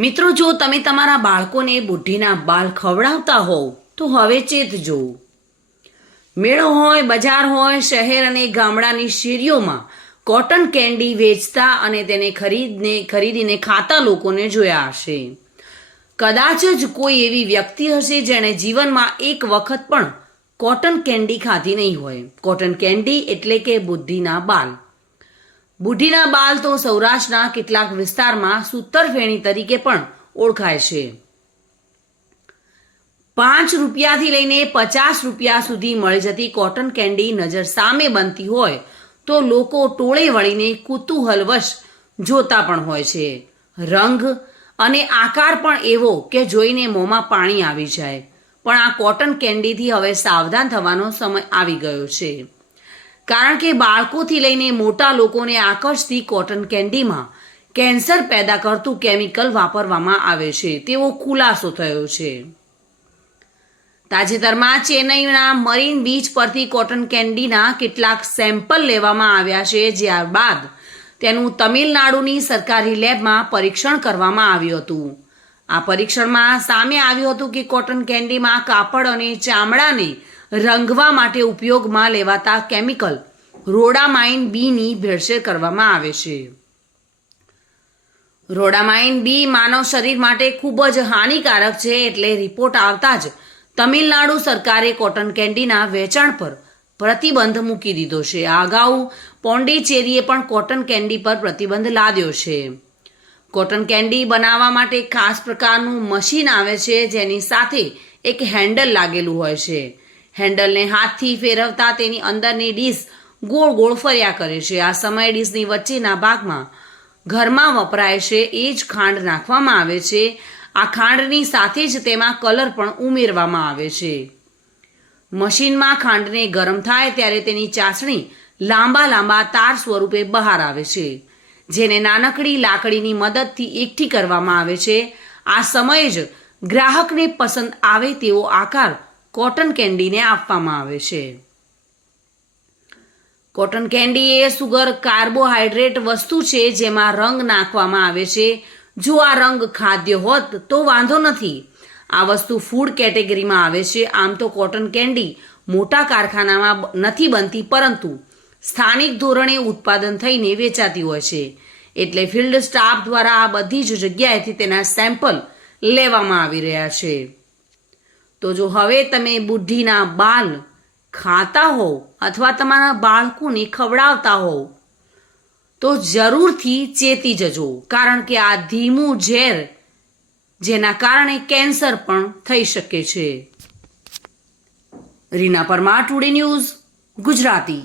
મિત્રો, જો તમે તમારા બાળકોને બુઢીના બાલ ખવડાવતા હોવ તો હવે ચેતજો. મેળો હોય, બજાર હોય, શહેર અને ગામડાની શેરીઓમાં કોટન કેન્ડી વેચતા અને તેને ખરીદીને ખાતા લોકોને જોયા હશે. કદાચ જ કોઈ એવી વ્યક્તિ હશે જેણે જીવનમાં એક વખત પણ કોટન કેન્ડી ખાધી નહીં હોય. કોટન કેન્ડી એટલે કે બુઢીના બાલ. બુઢીના બાલ તો સૌરાષ્ટ્રના કેટલાક વિસ્તારમાં સૂતરફેણી તરીકે પણ ઓળખાય છે. 5 રૂપિયાથી લઈને 50 રૂપિયા સુધી મળી જતી કોટન કેન્ડી નજર સામે બનતી હોય તો લોકો ટોળે વળીને કુતૂહલવશ જોતા પણ હોય છે. રંગ અને આકાર પણ એવો કે જોઈને મોંમાં પાણી આવી જાય. પણ આ કોટન કેન્ડીથી હવે સાવધાન થવાનો સમય આવી ગયો છે. કારણ કે બાળકોથી લઈને મોટા લોકોને આકર્ષતી કોટન કેન્ડીમાં કેન્સર પેદા કરતું કેમિકલ વાપરવામાં આવે છે તેવો ખુલાસો થયો છે. તાજેતરમાં ચેન્નઈના મરીન બીચ પરથી કોટન કેન્ડીના કેટલાક સેમ્પલ લેવામાં આવ્યા છે. ત્યારબાદ તેનું તમિલનાડુની સરકારી લેબમાં પરીક્ષણ કરવામાં આવ્યું હતું. આ પરીક્ષણમાં સામે આવ્યું હતું કે કોટન કેન્ડીમાં કાપડ અને ચામડાને રંગવા માટે ઉપયોગમાં લેવાતા કેમિકલ રોડામાઇન બીની ભેળસેળ કરવામાં આવે છે. રોડામાઇન બી માનવ શરીર માટે ખૂબ જ હાનિકારક છે. એટલે રિપોર્ટ આવતા જ તમિલનાડુ સરકારે કોટન કેન્ડીના વેચાણ પર પ્રતિબંધ મૂકી દીધો છે. આ અગાઉ પોંડિચેરીએ પણ કોટન કેન્ડી પર પ્રતિબંધ લાદ્યો છે. કોટન કેન્ડી બનાવવા માટે ખાસ પ્રકારનું મશીન આવે છે જેની સાથે એક હેન્ડલ લાગેલું હોય છે. હેન્ડલને હાથથી ફેરવતા તેની અંદરની ડીશ ગોળ ગોળ ફર્યા કરે છે. આ સમયે ડીશની વચ્ચેના ભાગમાં ઘરમાં વપરાય છે એ જ ખાંડ નાખવામાં આવે છે. આ ખાંડની સાથે જ તેમાં કલર પણ ઉમેરવામાં આવે છે. મશીનમાં ખાંડને ગરમ થાય ત્યારે તેની ચાસણી લાંબા લાંબા તાર સ્વરૂપે બહાર આવે છે જેને નાનકડી લાકડીની મદદથી એકઠી કરવામાં આવે છે. આ સમયે જ ગ્રાહકને પસંદ આવે તેવો આકાર કોટન કેન્ડીને આપવામાં આવે છે. કોટન કેન્ડી એ સુગર કાર્બોહાઈડ્રેટ વસ્તુ છે જેમાં રંગ નાખવામાં આવે છે. જો આ રંગ ખાદ્ય હોત તો વાંધો નથી. આ વસ્તુ ફૂડ કેટેગરીમાં આવે છે. આમ તો કોટન કેન્ડી મોટા કારખાનામાં નથી બનતી પરંતુ સ્થાનિક ધોરણે ઉત્પાદન થઈને વેચાતી હોય છે. એટલે ફિલ્ડ સ્ટાફ દ્વારા આ બધી જ જગ્યાએથી તેના સેમ્પલ લેવામાં આવી રહ્યા છે. તો જો હવે તમે બુઢીના બાલ ખાતા હોવ અથવા તમારા બાળકોને ખવડાવતા હોવ તો જરૂરથી ચેતી જજો. કારણ કે આ ધીમું ઝેર જેના કારણે કેન્સર પણ થઈ શકે છે. Reena Parmar, today news, Gujarati.